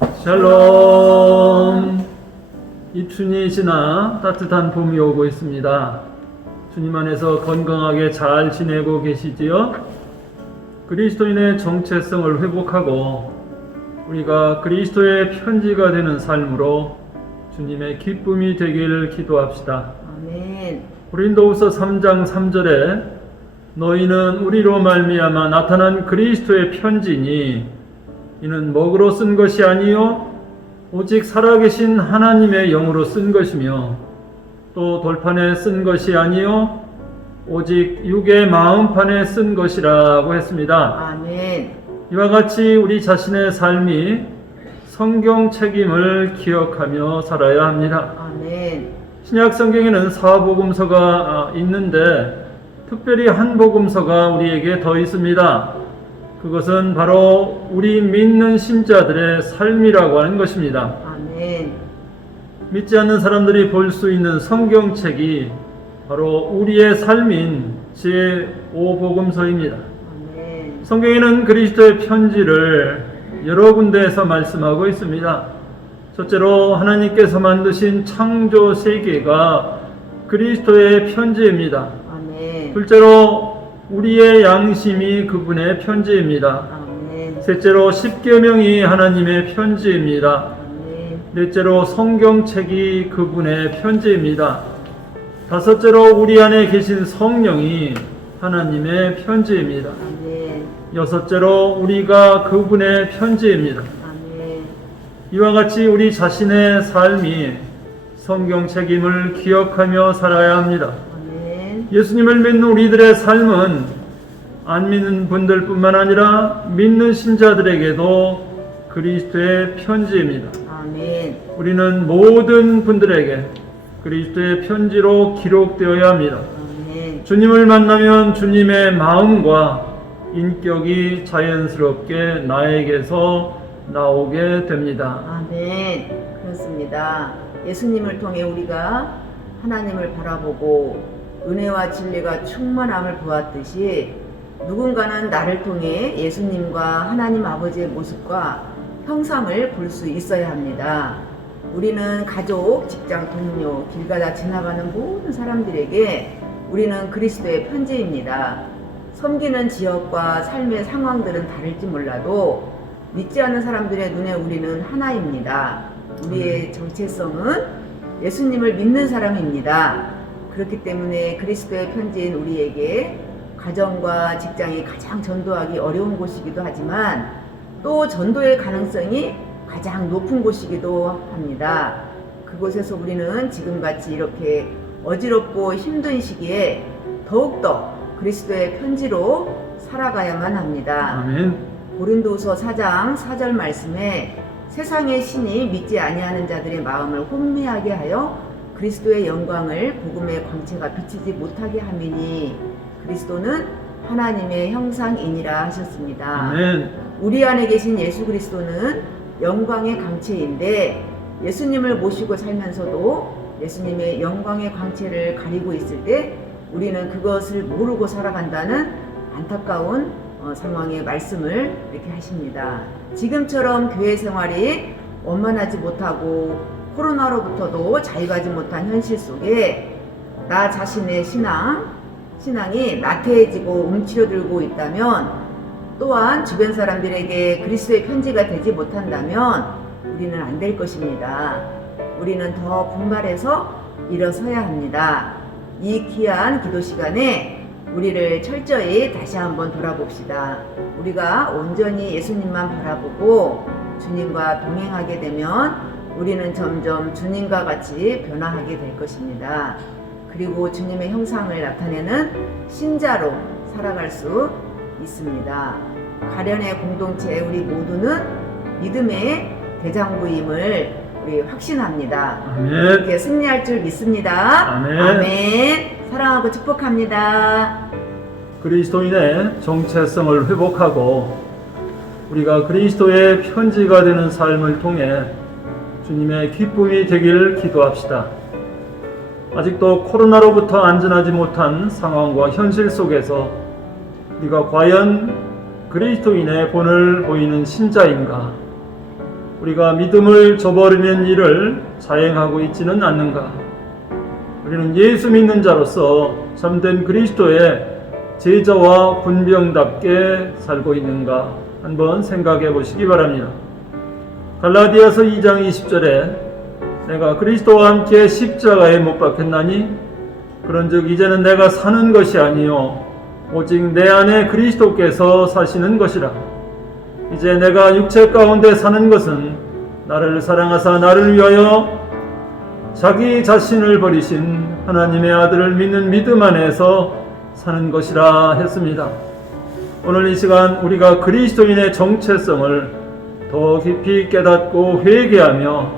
샬롬. 입춘이 지나 따뜻한 봄이 오고 있습니다. 주님 안에서 건강하게 잘 지내고 계시지요? 그리스도인의 정체성을 회복하고 우리가 그리스도의 편지가 되는 삶으로 주님의 기쁨이 되기를 기도합시다. 아멘. 고린도후서 3장 3절에 너희는 우리로 말미암아 나타난 그리스도의 편지니 이는 먹으로 쓴 것이 아니요 오직 살아계신 하나님의 영으로 쓴 것이며 또 돌판에 쓴 것이 아니요 오직 육의 마음판에 쓴 것이라고 했습니다. 아멘. 이와 같이 우리 자신의 삶이 성경 책임을 기억하며 살아야 합니다. 아멘. 신약 성경에는 4복음서가 있는데 특별히 한 복음서가 우리에게 더 있습니다. 그것은 바로 우리 믿는 신자들의 삶이라고 하는 것입니다. 아멘. 믿지 않는 사람들이 볼 수 있는 성경책이 바로 우리의 삶인 제5복음서입니다. 아멘. 성경에는 그리스도의 편지를 여러 군데에서 말씀하고 있습니다. 첫째로 하나님께서 만드신 창조 세계가 그리스도의 편지입니다. 아멘. 둘째로 우리의 양심이 그분의 편지입니다. 아멘. 셋째로 십계명이 하나님의 편지입니다. 아멘. 넷째로 성경책이 그분의 편지입니다. 다섯째로 우리 안에 계신 성령이 하나님의 편지입니다. 아멘. 여섯째로 우리가 그분의 편지입니다. 아멘. 이와 같이 우리 자신의 삶이 성경 책임을 기억하며 살아야 합니다. 아멘. 예수님을 믿는 우리들의 삶은 안 믿는 분들뿐만 아니라 믿는 신자들에게도 그리스도의 편지입니다. 아멘. 우리는 모든 분들에게 그리스도의 편지로 기록되어야 합니다. 아멘. 주님을 만나면 주님의 마음과 인격이 자연스럽게 나에게서 나오게 됩니다. 아멘. 그렇습니다. 예수님을 통해 우리가 하나님을 바라보고 은혜와 진리가 충만함을 보았듯이 누군가는 나를 통해 예수님과 하나님 아버지의 모습과 형상을 볼 수 있어야 합니다. 우리는 가족, 직장 동료, 길 가다 지나가는 모든 사람들에게 우리는 그리스도의 편지입니다. 섬기는 지역과 삶의 상황들은 다를지 몰라도 믿지 않는 사람들의 눈에 우리는 하나입니다. 우리의 정체성은 예수님을 믿는 사람입니다. 그렇기 때문에 그리스도의 편지인 우리에게 가정과 직장이 가장 전도하기 어려운 곳이기도 하지만 또 전도의 가능성이 가장 높은 곳이기도 합니다. 그곳에서 우리는 지금같이 이렇게 어지럽고 힘든 시기에 더욱더 그리스도의 편지로 살아가야만 합니다. 아멘. 고린도후서 4장 4절 말씀에 세상의 신이 믿지 아니하는 자들의 마음을 혼미하게 하여 그리스도의 영광을 복음의 광채가 비치지 못하게 함이니 그리스도는 하나님의 형상이니라 하셨습니다. 아멘. 우리 안에 계신 예수 그리스도는 영광의 광채인데 예수님을 모시고 살면서도 예수님의 영광의 광채를 가리고 있을 때 우리는 그것을 모르고 살아간다는 안타까운 상황의 말씀을 이렇게 하십니다. 지금처럼 교회 생활이 원만하지 못하고 코로나로부터도 자유하지 못한 현실 속에 나 자신의 신앙이 나태해지고 움츠러들고 있다면 또한 주변 사람들에게 그리스도의 편지가 되지 못한다면 우리는 안 될 것입니다. 우리는 더 분발해서 일어서야 합니다. 이 귀한 기도 시간에 우리를 철저히 다시 한번 돌아봅시다. 우리가 온전히 예수님만 바라보고 주님과 동행하게 되면 우리는 점점 주님과 같이 변화하게 될 것입니다. 그리고 주님의 형상을 나타내는 신자로 살아갈 수 있습니다. 가련의 공동체 우리 모두는 믿음의 대장부임을 우리 확신합니다. 아멘. 이렇게 승리할 줄 믿습니다. 아멘. 아멘. 사랑하고 축복합니다. 그리스도인의 정체성을 회복하고 우리가 그리스도의 편지가 되는 삶을 통해 주님의 기쁨이 되기를 기도합시다. 아직도 코로나로부터 안전하지 못한 상황과 현실 속에서 우리가 과연 그리스도인의 본을 보이는 신자인가? 우리가 믿음을 저버리는 일을 자행하고 있지는 않는가? 우리는 예수 믿는 자로서 참된 그리스도의 제자와 군병답게 살고 있는가? 한번 생각해 보시기 바랍니다. 갈라디아서 2장 20절에 내가 그리스도와 함께 십자가에 못 박혔나니 그런즉 이제는 내가 사는 것이 아니요 오직 내 안에 그리스도께서 사시는 것이라. 이제 내가 육체 가운데 사는 것은 나를 사랑하사 나를 위하여 자기 자신을 버리신 하나님의 아들을 믿는 믿음 안에서 사는 것이라 했습니다. 오늘 이 시간 우리가 그리스도인의 정체성을 더 깊이 깨닫고 회개하며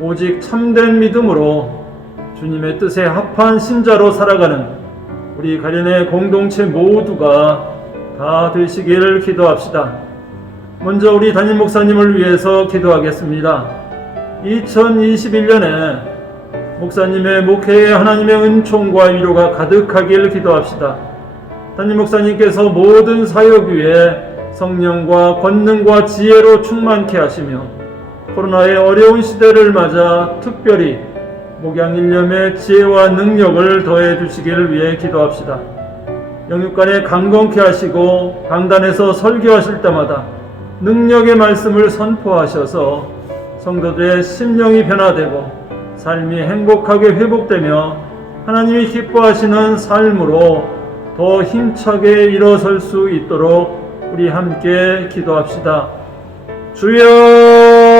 오직 참된 믿음으로 주님의 뜻에 합한 신자로 살아가는 우리 가련의 공동체 모두가 다 되시기를 기도합시다. 먼저 우리 담임 목사님을 위해서 기도하겠습니다. 2021년에 목사님의 목회에 하나님의 은총과 위로가 가득하길 기도합시다. 담임 목사님께서 모든 사역 위에 성령과 권능과 지혜로 충만케 하시며 코로나의 어려운 시대를 맞아 특별히 목양 일념의 지혜와 능력을 더해 주시기를 위해 기도합시다. 영육간에 강건케 하시고 강단에서 설교하실 때마다 능력의 말씀을 선포하셔서 성도들의 심령이 변화되고 삶이 행복하게 회복되며 하나님이 기뻐하시는 삶으로 더 힘차게 일어설 수 있도록 우리 함께 기도합시다. 주여!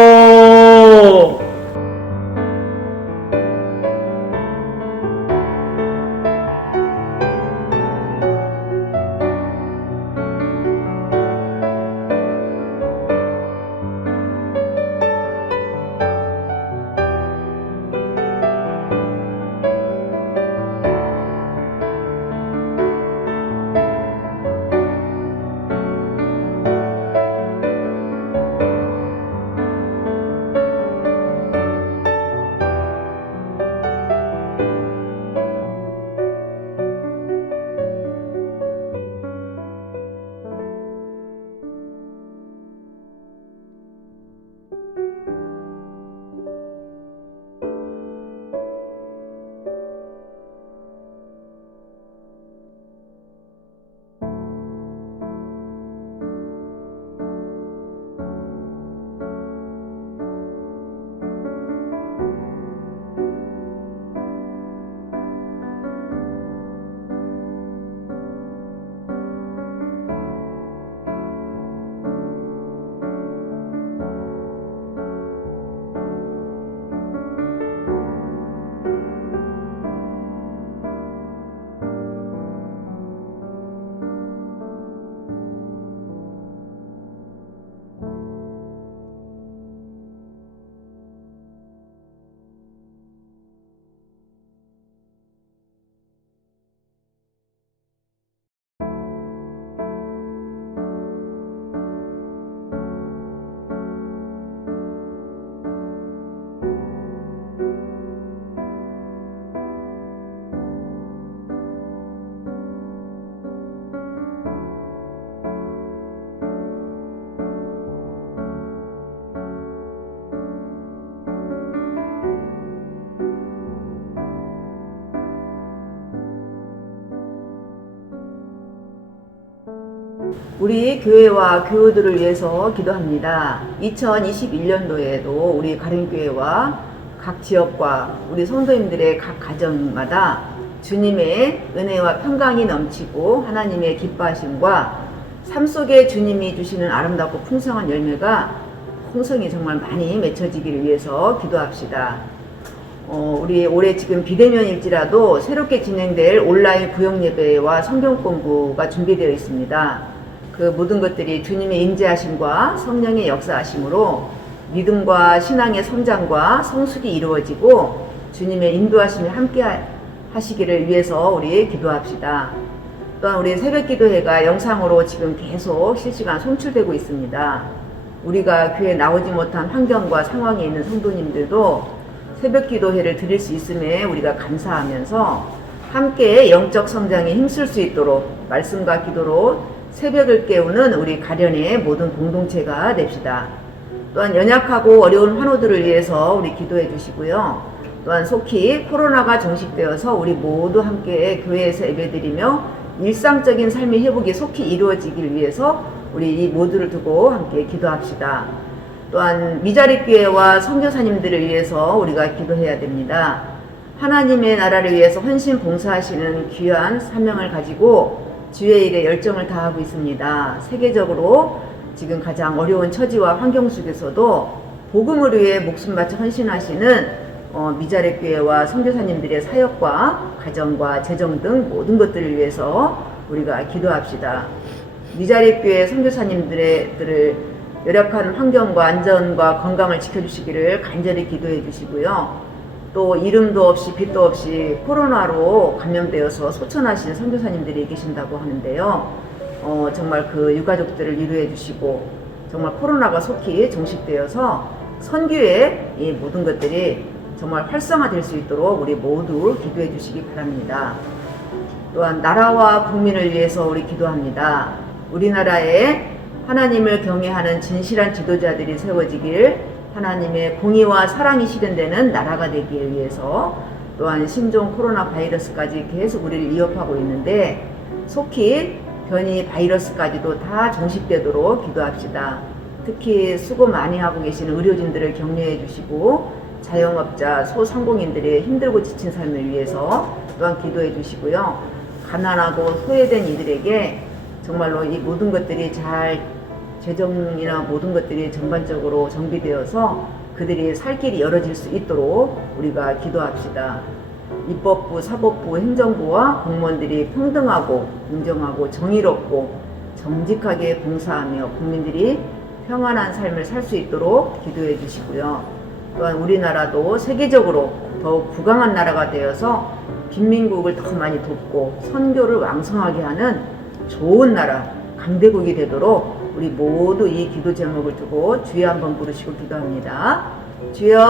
우리 교회와 교우들을 위해서 기도합니다. 2021년도에도 우리 가림교회와 각 지역과 우리 성도님들의 각 가정마다 주님의 은혜와 평강이 넘치고 하나님의 기뻐하심과 삶 속에 주님이 주시는 아름답고 풍성한 열매가 풍성히 정말 많이 맺혀지기를 위해서 기도합시다. 우리 올해 지금 비대면일지라도 새롭게 진행될 온라인 구역예배와 성경 공부가 준비되어 있습니다. 그 모든 것들이 주님의 임재하심과 성령의 역사하심으로 믿음과 신앙의 성장과 성숙이 이루어지고 주님의 인도하심이 함께 하시기를 위해서 우리 기도합시다. 또한 우리 새벽기도회가 영상으로 지금 계속 실시간 송출되고 있습니다. 우리가 교회에 나오지 못한 환경과 상황에 있는 성도님들도 새벽기도회를 드릴 수 있음에 우리가 감사하면서 함께 영적 성장에 힘쓸 수 있도록 말씀과 기도로 새벽을 깨우는 우리 가련의 모든 공동체가 됩시다. 또한 연약하고 어려운 환우들을 위해서 우리 기도해 주시고요. 또한 속히 코로나가 종식되어서 우리 모두 함께 교회에서 예배드리며 일상적인 삶의 회복이 속히 이루어지길 위해서 우리 이 모두를 두고 함께 기도합시다. 또한 미자립교회와 선교사님들을 위해서 우리가 기도해야 됩니다. 하나님의 나라를 위해서 헌신 봉사하시는 귀한 사명을 가지고 주의 일에 열정을 다하고 있습니다. 세계적으로 지금 가장 어려운 처지와 환경 속에서도 복음을 위해 목숨 바쳐 헌신하시는 미자립교회와 선교사님들의 사역과 가정과 재정 등 모든 것들을 위해서 우리가 기도합시다. 미자립교회 선교사님들을 열악한 환경과 안전과 건강을 지켜주시기를 간절히 기도해 주시고요. 또 이름도 없이 빛도 없이 코로나로 감염되어서 소천하신 선교사님들이 계신다고 하는데요. 정말 그 유가족들을 위로해 주시고 정말 코로나가 속히 종식되어서 선교의 이 모든 것들이 정말 활성화될 수 있도록 우리 모두 기도해 주시기 바랍니다. 또한 나라와 국민을 위해서 우리 기도합니다. 우리나라에 하나님을 경외하는 진실한 지도자들이 세워지길, 하나님의 공의와 사랑이 실현되는 나라가 되기 위해서, 또한 신종 코로나 바이러스까지 계속 우리를 위협하고 있는데 속히 변이 바이러스까지도 다 종식되도록 기도합시다. 특히 수고 많이 하고 계시는 의료진들을 격려해 주시고 자영업자, 소상공인들의 힘들고 지친 삶을 위해서 또한 기도해 주시고요. 가난하고 소외된 이들에게 정말로 이 모든 것들이 잘 재정이나 모든 것들이 전반적으로 정비되어서 그들이 살 길이 열어질 수 있도록 우리가 기도합시다. 입법부, 사법부, 행정부와 공무원들이 평등하고 공정하고 정의롭고 정직하게 봉사하며 국민들이 평안한 삶을 살 수 있도록 기도해 주시고요. 또한 우리나라도 세계적으로 더욱 부강한 나라가 되어서 빈민국을 더 많이 돕고 선교를 왕성하게 하는 좋은 나라, 강대국이 되도록 우리 모두 이 기도 제목을 두고 주여 한번 부르시고 기도합니다. 주여!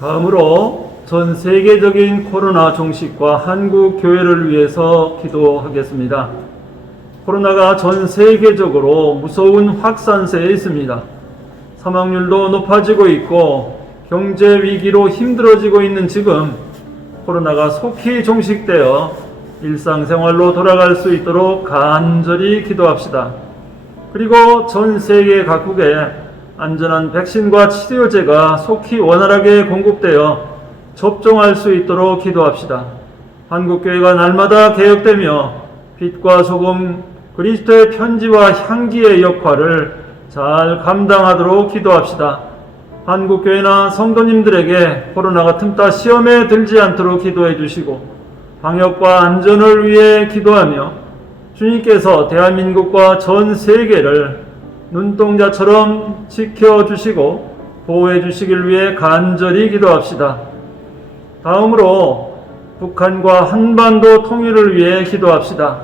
다음으로 전 세계적인 코로나 종식과 한국 교회를 위해서 기도하겠습니다. 코로나가 전 세계적으로 무서운 확산세에 있습니다. 사망률도 높아지고 있고 경제 위기로 힘들어지고 있는 지금 코로나가 속히 종식되어 일상생활로 돌아갈 수 있도록 간절히 기도합시다. 그리고 전 세계 각국에 안전한 백신과 치료제가 속히 원활하게 공급되어 접종할 수 있도록 기도합시다. 한국교회가 날마다 개혁되며 빛과 소금, 그리스도의 편지와 향기의 역할을 잘 감당하도록 기도합시다. 한국교회나 성도님들에게 코로나가 틈타 시험에 들지 않도록 기도해 주시고 방역과 안전을 위해 기도하며 주님께서 대한민국과 전 세계를 눈동자처럼 지켜주시고 보호해 주시길 위해 간절히 기도합시다. 다음으로 북한과 한반도 통일을 위해 기도합시다.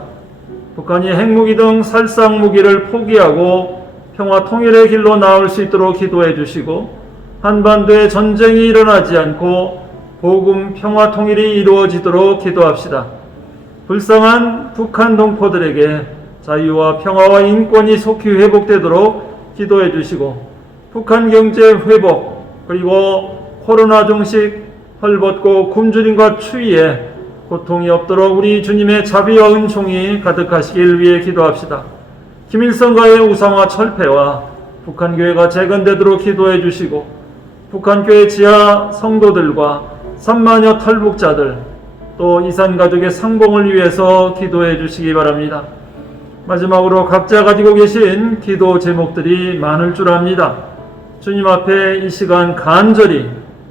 북한이 핵무기 등 살상 무기를 포기하고 평화 통일의 길로 나올 수 있도록 기도해 주시고 한반도에 전쟁이 일어나지 않고 복음 평화 통일이 이루어지도록 기도합시다. 불쌍한 북한 동포들에게 자유와 평화와 인권이 속히 회복되도록 기도해 주시고 북한 경제 회복 그리고 코로나 종식 헐벗고 굶주림과 추위에 고통이 없도록 우리 주님의 자비와 은총이 가득하시길 위해 기도합시다. 김일성과의 우상화 철폐와 북한교회가 재건되도록 기도해 주시고 북한교회 지하 성도들과 3만여 탈북자들 또 이산가족의 상봉을 위해서 기도해 주시기 바랍니다. 마지막으로 각자 가지고 계신 기도 제목들이 많을 줄 압니다. 주님 앞에 이 시간 간절히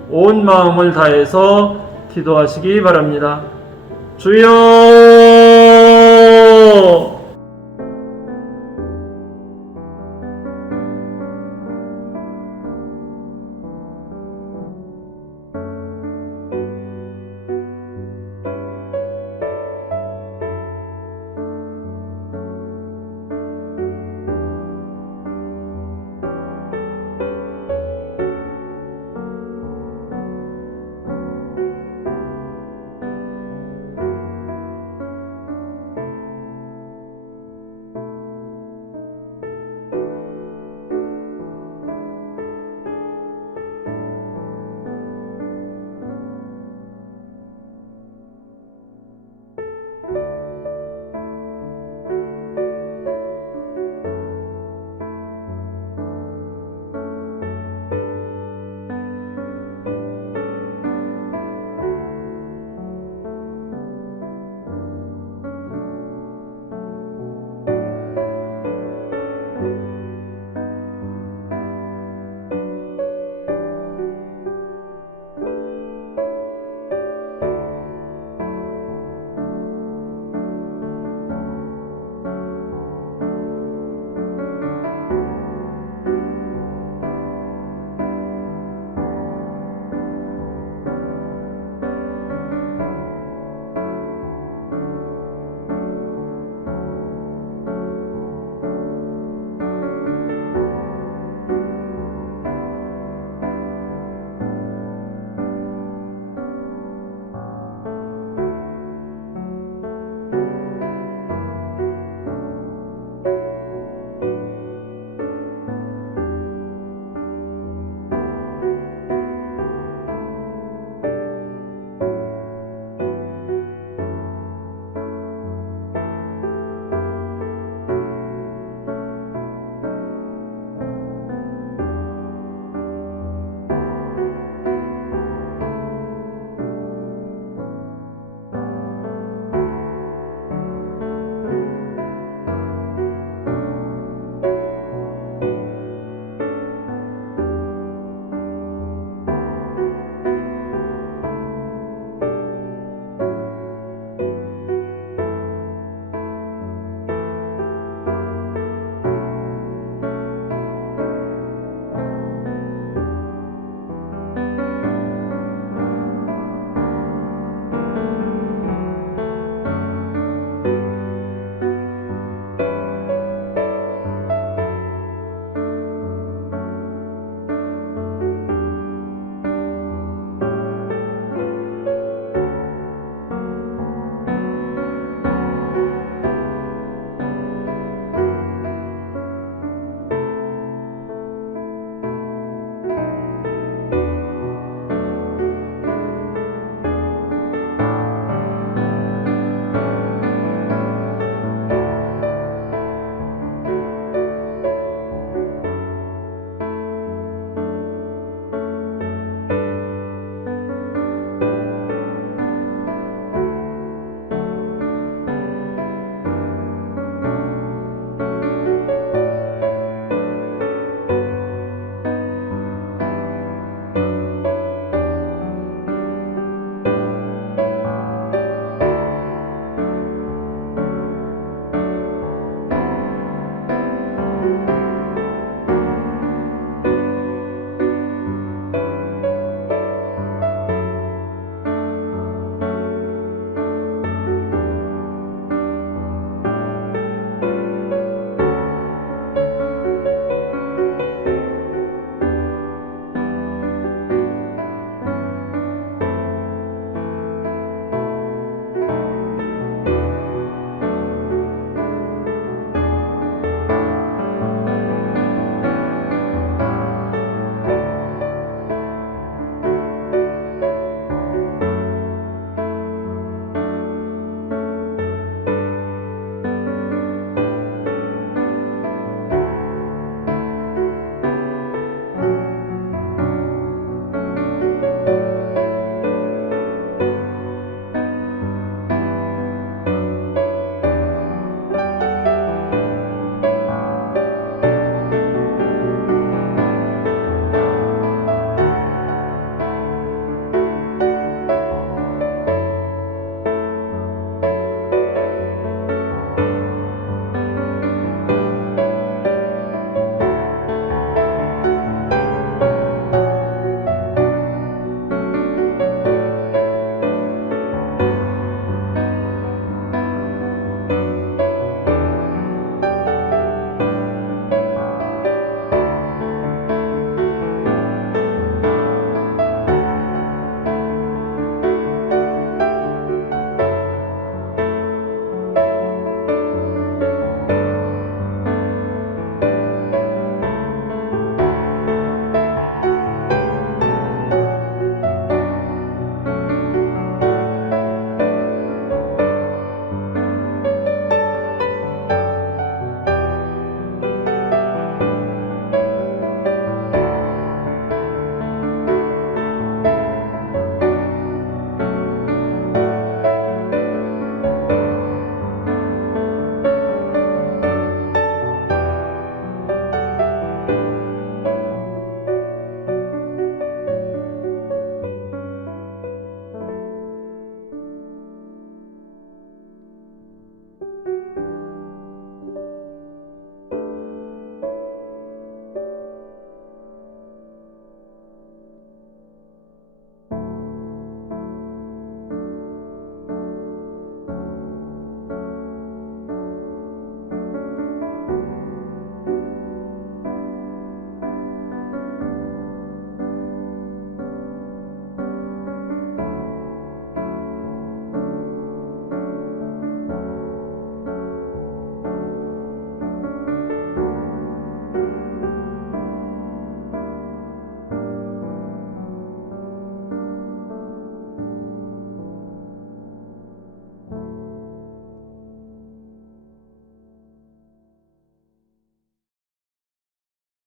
온 마음을 다해서 기도하시기 바랍니다. 주여